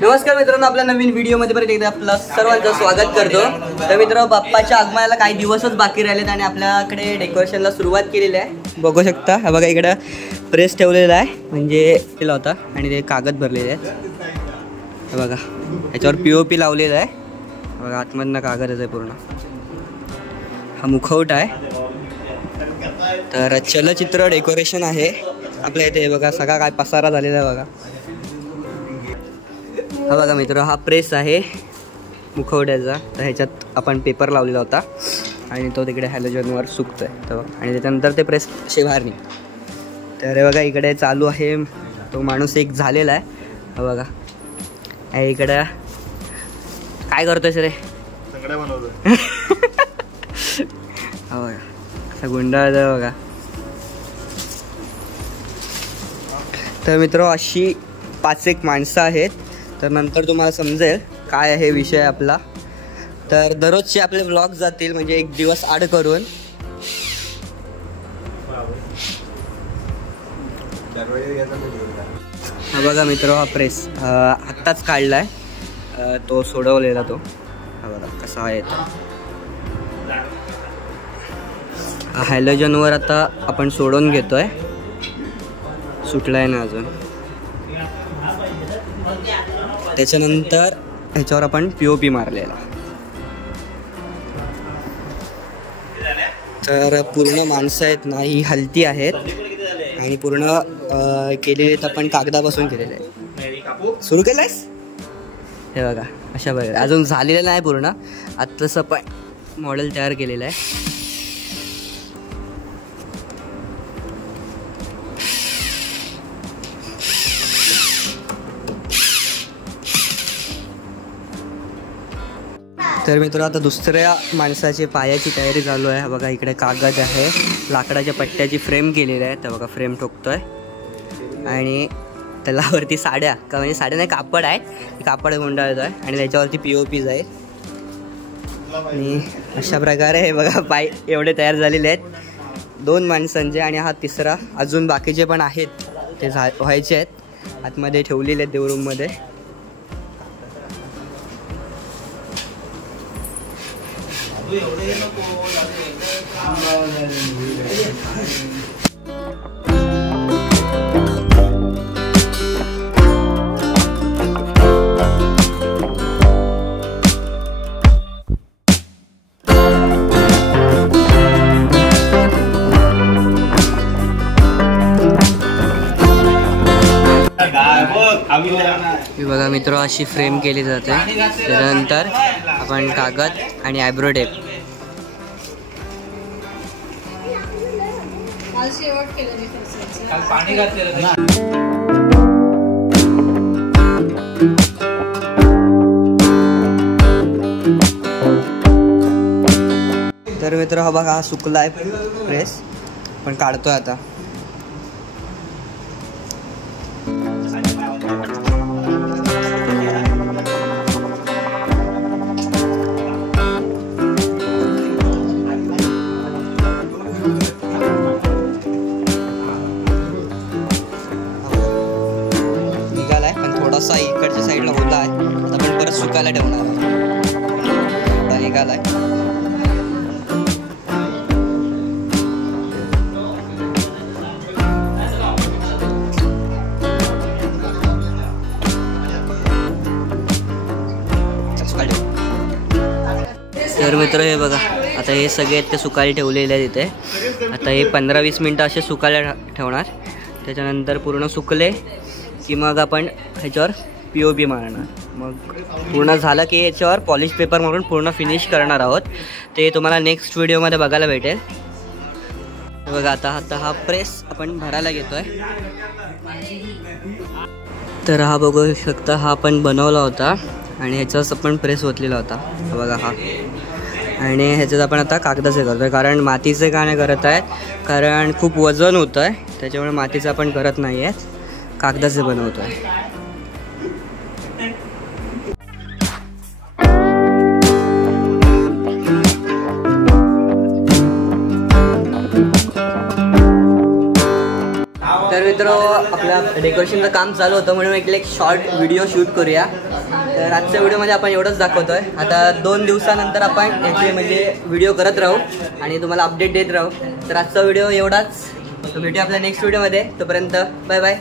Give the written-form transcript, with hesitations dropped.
नमस्कार मित्रांनो, आपल्या नवीन व्हिडिओमध्ये परत एकदा आपलं सर्वांचं स्वागत करतो। तर मित्रांनो, बाप्पाच्या आगमनाला काही दिवसच बाकी राहिलेत आणि आपल्याकडे डेकोरेशनला सुरुवात केलेली आहे। बघू शकता, हा बघा इकडे प्रेस ठेवलेला आहे, म्हणजे केला होता आणि ते कागद भरलेले आहेत। हे बघा, याच्यावर POP लावलेला आहे। बघा आतमधनं कागदच आहे पूर्ण। हा मुखवट आहे। तर चलचित्र डेकोरेशन आहे आपल्या इथे। बघा सगळा काय पसारा झालेला आहे बघा। हा बघा मित्र, हा प्रेस आहे मुखवट्याचा। तर ह्याच्यात आपण पेपर लावलेला होता आणि तो तिकडे हॅलोजनवर सुकतोय तो, आणि त्याच्यानंतर ते प्रेस असे बाहेर निघ। तर हे बघा इकडे चालू आहे, तो माणूस एक झालेला आहे। हा बघा इकडे काय करतोयस रे? सगळं बनवतोय। हा बघा असा गुंडाळतोय बघा। तर मित्र, अशी 5-1 माणसं आहेत। तर नंतर तुम्हाला समजेल काय आहे विषय आपला। तर दररोजचे आपले व्लॉग जातील, म्हणजे एक दिवस आड करून। हा बघा मित्र, हा प्रेस आत्ताच काढलाय, तो सोडवलेला तो। हा बघा कसा आहे तो। हॅलोजनवर आता आपण सोडून घेतोय, सुटलाय ना अजून। त्याच्यानंतर ह्याच्यावर आपण POP मारलेला। तर पूर्ण माणसं आहेत ना, ही हलती आहेत आणि पूर्ण केलेले आपण कागदापासून केलेले आहे। सुरू केलंयस? हे बघा अशा प्रकारे, अजून झालेलं नाही पूर्ण, आत्ताच आपण मॉडेल तयार केलेलं आहे। तर मित्र, आता दुसऱ्या माणसाची पायाची तयारी चालू आहे। बघा इकडे कागद आहे, लाकडाच्या पट्ट्याची फ्रेम केलेली आहे। तर बघा फ्रेम ठोकतोय आणि त्याला वरती साड्या, का म्हणजे साड्या नाही, कापड आहे, कापड गुंडाळतोय आणि त्याच्यावरती POP जाईल। आणि अशा प्रकारे हे बघा पाय एवढे तयार झालेले आहेत 2 माणसांचे, आणि हा तिसरा अजून बाकीचे पण आहेत, ते व्हायचे आहेत, आतमध्ये ठेवलेले आहेत देवरूममध्ये। बघा मित्र, अशी फ्रेम केली जाते। त्याच्यानंतर आपण कागद आणि आयब्रो टेप तर मित्र, हा बघा हा सुकलाय प्रेस, पण काढतोय आता। निघालाय, पण थोडासा इकडच्या साईडला ओला आहे, आता आपण परत सुकायला ठेवणार आहे। निघालाय। तर मित्र, हे बघा आता हे सगळे ते सुकायला ठेवलेले आहेत इथे। आता हे 15-20 मिनटं असे सुकायला ठेवणार। त्याच्यानंतर पूर्ण सुकले की मग आपण ह्याच्यावर POP मारणार। मग पूर्ण झालं की ह्याच्यावर पॉलिश पेपर मारून पूर्ण फिनिश करणार आहोत। ते तुम्हाला नेक्स्ट व्हिडिओमध्ये बघायला भेटेल। बघा आता हा प्रेस आपण भरायला घेतोय। तर हा बघू शकता, हा आपण बनवला होता आणि ह्याचाच आपण प्रेस ओतलेला होता। बघा हा, आणि ह्याच्यात आपण आता कागदाचे करतोय, कारण मातीचे का नाही करत आहेत, कारण खूप वजन होतं आहे, त्याच्यामुळे मातीचं आपण करत नाही आहेत, कागदाचे बनवतोय। तर मित्र, आपल्या आपलं डेकोरेशनचं काम चालू होतं म्हणून एक शॉर्ट व्हिडिओ शूट करूया. तर आजच्या व्हिडिओमध्ये आपण एवढंच दाखवतोय. आता 2 दिवसानंतर आपण याचे म्हणजे व्हिडिओ करत राहू आणि तुम्हाला अपडेट देत राहू. तर आजचा व्हिडिओ एवढाच. भेटूया आपल्या नेक्स्ट व्हिडिओमध्ये. तोपर्यंत बाय बाय.